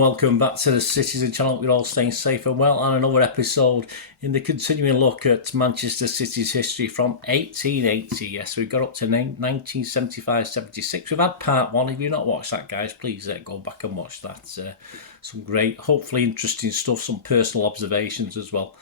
welcome back to the Citytilidie channel. We're all staying safe and well, and another episode in the continuing look at Manchester City's history from 1880. Yes, we got up to 1975-76. We've had part one. If you've not watched that, guys, please go back and watch that. Some great, hopefully interesting stuff, some personal observations as well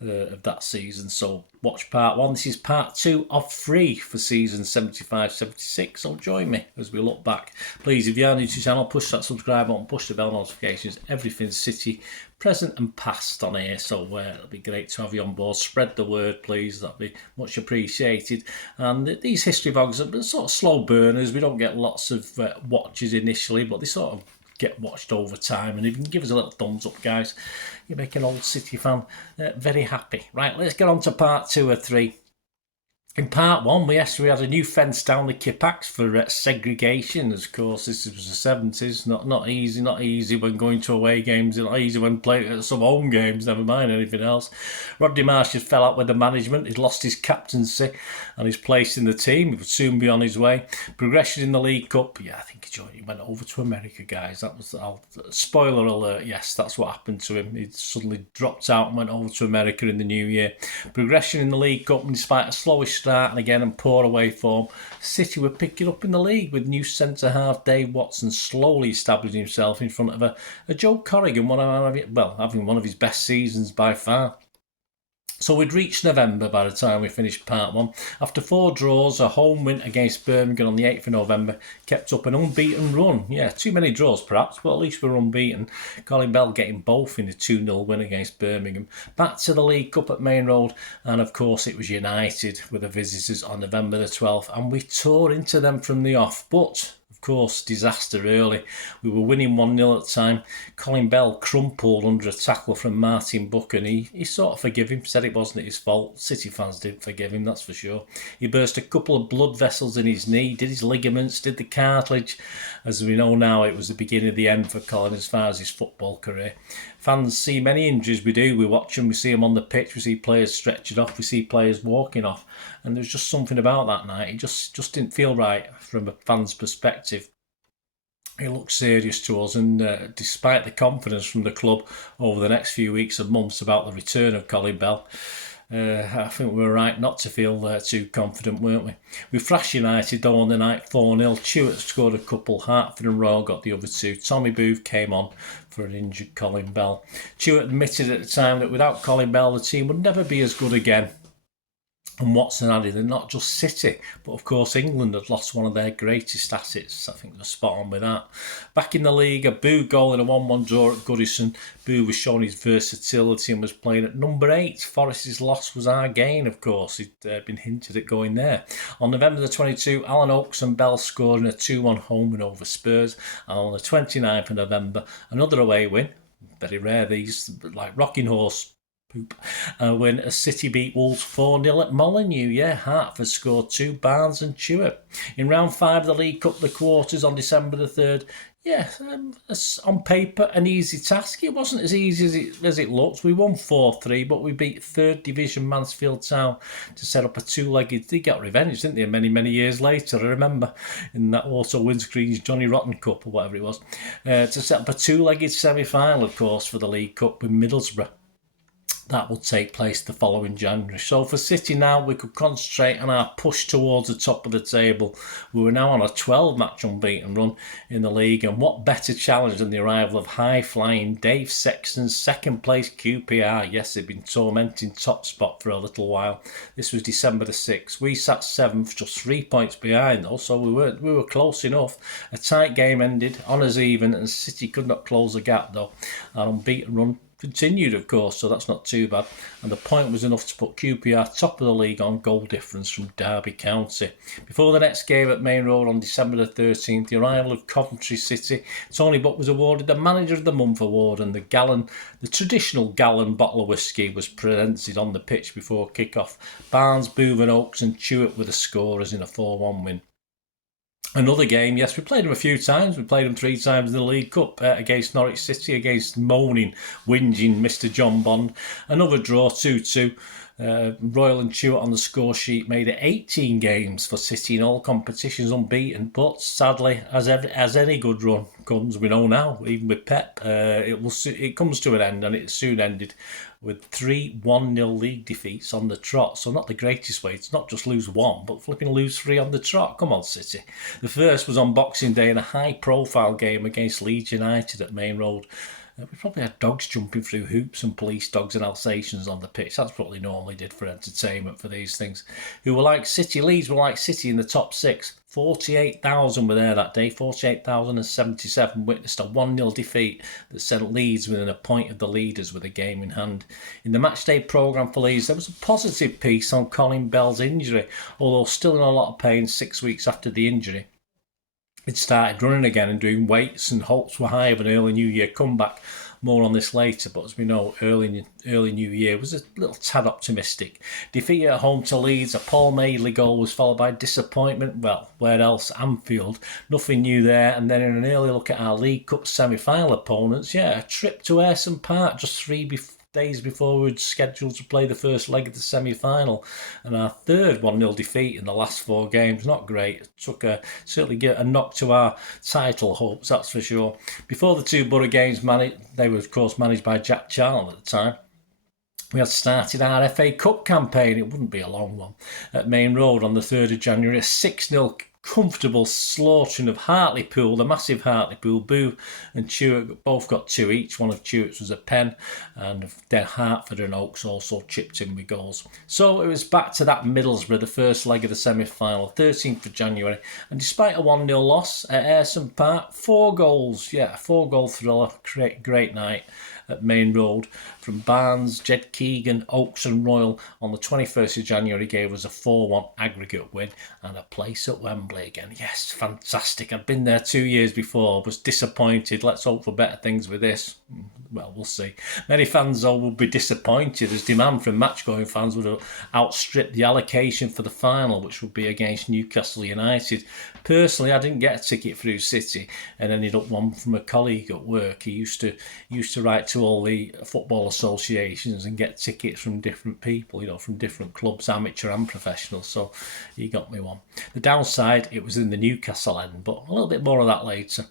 of that season. So watch part one. This is part two of three for season 75-76. So join me as we look back. Please, if you are new to the channel, push that subscribe button, push the bell notifications. Everything City, present and past on here. So it'll be great to have you on board. Spread the word, please. That'd be much appreciated. And these history vlogs are sort of slow burners. We don't get lots of watches initially, but they sort of get watched over time. And if you can give us a little thumbs up, guys, you make an old City fan very happy. Right, let's get on to part two or three. In part one, we had a new fence down the Kippax for segregation. Of course, this was the 70s. Not easy when going to away games. Not easy when playing at some home games, never mind anything else. Rodney Marsh had fell out with the management. He'd lost his captaincy and his place in the team. He would soon be on his way. Progression in the League Cup. Yeah, I think he went over to America, guys. That was, spoiler alert, yes, that's what happened to him. He suddenly dropped out and went over to America in the new year. Progression in the League Cup, and despite a slowish start and again and poor away form, City were picking up in the league with new centre-half Dave Watson slowly establishing himself in front of a Joe Corrigan, having one of his best seasons by far. So we'd reached November by the time we finished part one. After 4 draws, a home win against Birmingham on the 8th of November kept up an unbeaten run. Yeah, too many draws perhaps, but at least we're unbeaten. Colin Bell getting both in the 2-0 win against Birmingham. Back to the League Cup at Main Road, and of course it was United with the visitors on November the 12th, and we tore into them from the off, but of course, disaster early. We were winning 1-0 at the time. Colin Bell crumpled under a tackle from Martin Buck, and he sort of forgave him, said it wasn't his fault. City fans didn't forgive him, that's for sure. He burst a couple of blood vessels in his knee, did his ligaments, did the cartilage. As we know now, it was the beginning of the end for Colin as far as his football career. Fans see many injuries, we do. We watch them, we see them on the pitch, we see players stretching off, we see players walking off. And there's just something about that night. It just didn't feel right from a fan's perspective. It looked serious to us, and despite the confidence from the club over the next few weeks and months about the return of Colin Bell, I think we were right not to feel too confident, weren't we? We thrashed United though on the night 4-0. Chewett scored a couple, Hartford and Royal got the other 2. Tommy Booth came on for an injured Colin Bell. Chewett admitted at the time that without Colin Bell the team would never be as good again. And Watson added that not just City, but of course England had lost one of their greatest assets. I think they're spot on with that. Back in the league, a Boo goal in a 1-1 draw at Goodison. Boo was showing his versatility and was playing at number 8. Forest's loss was our gain, of course. He'd been hinted at going there. On November the 22nd, Alan Oakes and Bell scored in a 2-1 home win over Spurs. And on the 29th of November, another away win. Very rare these, like rocking horse. When a City beat Wolves 4-0 at Molineux. Yeah, Hartford scored 2, Barnes and Chewett. In round 5 of the League Cup, the quarters on December the 3rd. Yeah, on paper, an easy task. It wasn't as easy as it looked. We won 4-3, but we beat 3rd Division Mansfield Town to set up a 2-legged... They got revenge, didn't they, many years later, I remember, in that also Windscreen's Johnny Rotten Cup, or whatever it was, to set up a 2-legged semi-final, of course, for the League Cup with Middlesbrough. That will take place the following January. So for City now, we could concentrate on our push towards the top of the table. We were now on a 12-match unbeaten run in the league, and what better challenge than the arrival of high-flying Dave Sexton's second-place QPR. Yes, they'd been tormenting top spot for a little while. This was December the 6th. We sat 7th, just 3 points behind though, so we were close enough. A tight game ended, honours even, and City could not close the gap though. Our unbeaten run continued, of course, so that's not too bad. And the point was enough to put QPR top of the league on goal difference from Derby County. Before the next game at Main Road on December the 13th, the arrival of Coventry City, Tony Buck was awarded the Manager of the Month award, and the traditional gallon bottle of whiskey was presented on the pitch before kick-off. Barnes, Booth and Oakes and Chewett were the scorers in a 4-1 win. Another game, yes, we played them a few times. We played them 3 times in the League Cup against Norwich City, against moaning, whinging Mr. John Bond. Another draw, 2-2. Royal and Chewett on the score sheet made it 18 games for City in all competitions unbeaten, but sadly, as any good run comes, we know now, even with Pep, it comes to an end, and it soon ended with 3 1-0 league defeats on the trot. So not the greatest way. It's not just lose one, but flipping lose 3 on the trot. Come on, City. The first was on Boxing Day in a high-profile game against Leeds United at Main Road. We probably had dogs jumping through hoops and police dogs and Alsatians on the pitch. That's what they normally did for entertainment for these things. Who were like City. Leeds were like City in the top 6. 48,000 were there that day. 48,077 witnessed a 1-0 defeat that sent Leeds within a point of the leaders with a game in hand. In the matchday programme for Leeds, there was a positive piece on Colin Bell's injury, although still in a lot of pain 6 weeks after the injury. It started running again and doing weights, and hopes were high of an early New Year comeback. More on this later, but as we know, early New Year was a little tad optimistic. Defeat at home to Leeds, a Paul Madeley goal was followed by disappointment. Well, where else? Anfield. Nothing new there. And then in an early look at our League Cup semi-final opponents, a trip to Ayresome Park just 3 days before we were scheduled to play the first leg of the semi-final, and our third 1-0 defeat in the last 4 games. Not great. It took certainly get a knock to our title hopes, that's for sure. Before the 2 Borough games, they were of course managed by Jack Charlton at the time. We had started our FA Cup campaign. It wouldn't be a long one. At Main Road on the 3rd of January, a 6-0 comfortable slaughtering of Hartlepool, the massive Hartlepool. Boo and Chewett both got 2 each. One of Chewett's was a pen, and then Hartford and Oaks also chipped in with goals. So it was back to that Middlesbrough, the first leg of the semi-final, 13th of January. And despite a 1-0 loss at Ayresome Park, 4 goals. 4-goal thriller. Great night at Main Road from Barnes, Jed Keegan, Oaks and Royal on the 21st of January gave us a 4-1 aggregate win and a place at Wembley again. Yes, fantastic. I'd been there 2 years before, was disappointed. Let's hope for better things with this. Well, we'll see. Many fans, though, will be disappointed as demand from match-going fans would outstrip the allocation for the final, which would be against Newcastle United. Personally, I didn't get a ticket through City and ended up one from a colleague at work. He used to write to all the football associations and get tickets from different people, from different clubs, amateur and professional. So he got me one. The downside, it was in the Newcastle end, but a little bit more of that later.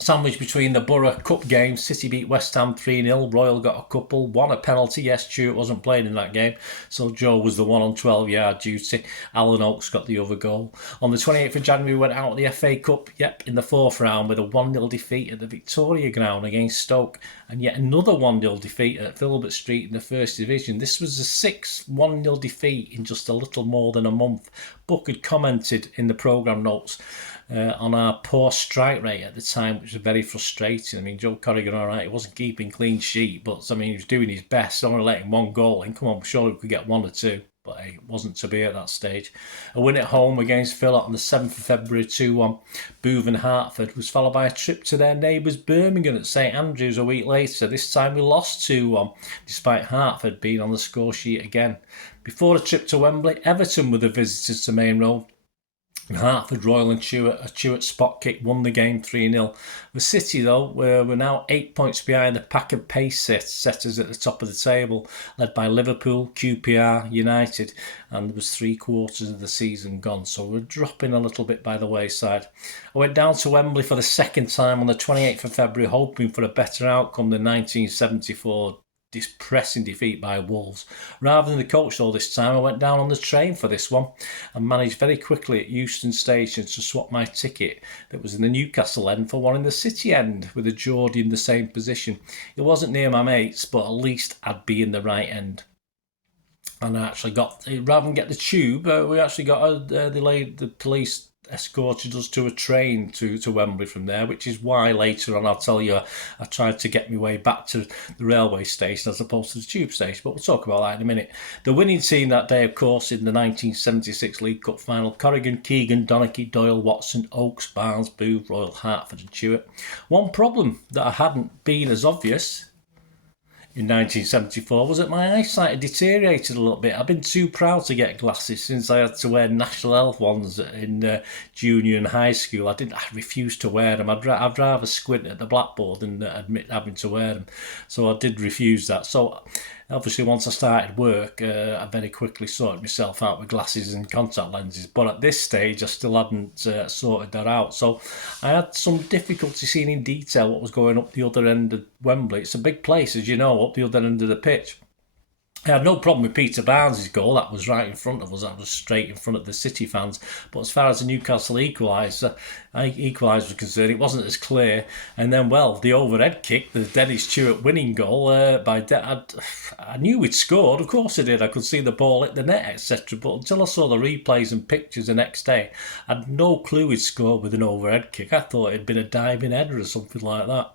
Sandwiched between the Borough Cup games, City beat West Ham 3-0. Royal got a couple, won a penalty. Yes, Chewett wasn't playing in that game, so Joe was the one on 12-yard duty. Alan Oakes got the other goal. On the 28th of January, we went out of the FA Cup, in the 4th round with a 1-0 defeat at the Victoria Ground against Stoke, and yet another 1-0 defeat at Filbert Street in the First Division. This was the 6th 1-0 defeat in just a little more than a month. Buck had commented in the programme notes on our poor strike rate at the time, which was very frustrating. I mean, Joe Corrigan, all right, he wasn't keeping clean sheet, but he was doing his best. Only letting 1 goal in. Come on, surely we could get 1 or 2. But it wasn't to be at that stage. A win at home against Phillott on the 7th of February, 2-1. Booth and Hartford was followed by a trip to their neighbours Birmingham at St Andrews a week later. This time we lost 2-1, despite Hartford being on the score sheet again. Before the trip to Wembley, Everton were the visitors to Main Road. Hartford, Royal and Chewett, a Chewett spot kick won the game 3-0. The City, though, we're now 8 points behind the pack of pace setters at the top of the table, led by Liverpool, QPR, United, and there was 3/4 of the season gone, so we're dropping a little bit by the wayside. I went down to Wembley for the second time on the 28th of February, hoping for a better outcome than 1974 depressing defeat by Wolves. Rather than the coach though this time, I went down on the train for this one and managed very quickly at Euston Station to swap my ticket that was in the Newcastle end for one in the City end, with a Geordie in the same position. It wasn't near my mates, but at least I'd be in the right end. And I actually got, rather than get the tube, we actually got the police escorted us to a train to Wembley from there, which is why later on I'll tell you I tried to get my way back to the railway station as opposed to the tube station, but we'll talk about that in a minute. The winning team that day, of course, in the 1976 League Cup final: Corrigan, Keegan, Donachie, Doyle, Watson, Oakes, Barnes, Booth, Royal, Hartford and Chewett. One problem that I hadn't been as obvious in 1974 was that my eyesight had deteriorated a little bit. I've been too proud to get glasses since I had to wear National Health ones in junior and high school. I refused to wear them. I'd rather squint at the blackboard than admit having to wear them. So I did refuse that. So Obviously, once I started work, I very quickly sorted myself out with glasses and contact lenses. But at this stage, I still hadn't sorted that out. So I had some difficulty seeing in detail what was going up the other end of Wembley. It's a big place, as you know, up the other end of the pitch. I had no problem with Peter Barnes' goal. That was right in front of us. That was straight in front of the City fans. But as far as the Newcastle equaliser was concerned, it wasn't as clear. And then, well, the overhead kick, the Dennis Stewart winning goal, I knew we'd scored. Of course I did. I could see the ball hit the net, etc. But until I saw the replays and pictures the next day, I had no clue we'd scored with an overhead kick. I thought it'd been a diving header or something like that.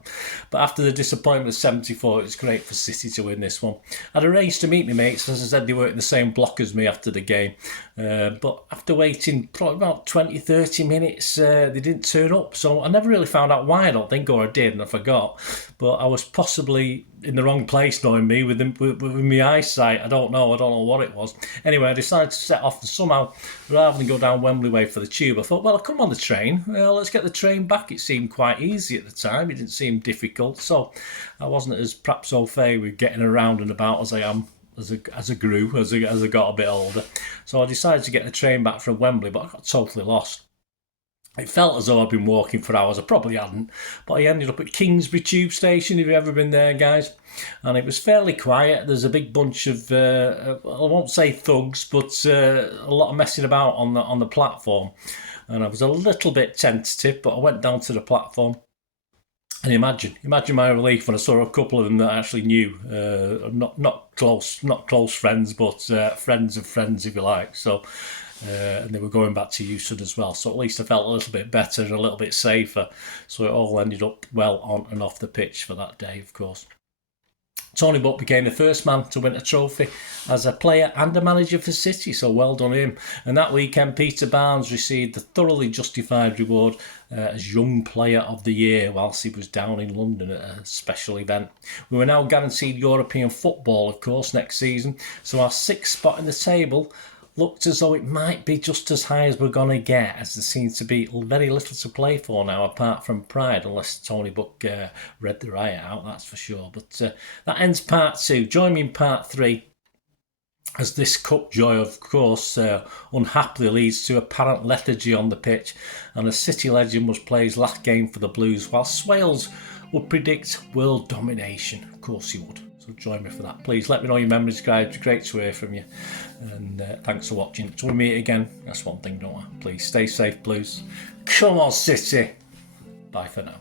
But after the disappointment of 74, it was great for City to win this one. I'd arranged to meet my mates. As I said, they were in the same block as me after the game. But after waiting probably about 20-30 minutes, they didn't turn up. So I never really found out why, I don't think, or I did and I forgot. But I was possibly in the wrong place, knowing me, with my eyesight. I don't know what it was. Anyway, I decided to set off, and somehow, rather than go down Wembley way for the tube, I thought, well, I'll come on the train. Let's get the train back. It seemed quite easy at the time. It didn't seem difficult. So I wasn't as perhaps au fait with getting around and about as I am as I grew, as I got a bit older. So I decided to get the train back from Wembley, but I got totally lost. It felt as though I'd been walking for hours. I probably hadn't, but I ended up at Kingsbury Tube Station, if you've ever been there, guys. And it was fairly quiet. There's a big bunch of, I won't say thugs, but a lot of messing about on the platform. And I was a little bit tentative, but I went down to the platform. And imagine my relief when I saw a couple of them that I actually knew, not close friends, but friends of friends, if you like. So, and they were going back to YouCut as well. So at least I felt a little bit better and a little bit safer. So it all ended up well on and off the pitch for that day, of course. Tony Buck became the first man to win a trophy as a player and a manager for City, so well done him. And that weekend, Peter Barnes received the thoroughly justified reward as Young Player of the Year whilst he was down in London at a special event. We were now guaranteed European football, of course, next season, so our sixth spot in the table looked as though it might be just as high as we're going to get, as there seems to be very little to play for now apart from pride, unless Tony Buck read the riot out, that's for sure. But that ends part 2. Join me in part 3 as this cup joy, of course, unhappily leads to apparent lethargy on the pitch, and a City legend must play his last game for the Blues, while Swales would predict world domination. Of course he would. So join me for that. Please let me know your memories, guys. It's great to hear from you. And thanks for watching. Until we meet again, that's one thing, don't I? Please stay safe, Blues. Come on, City. Bye for now.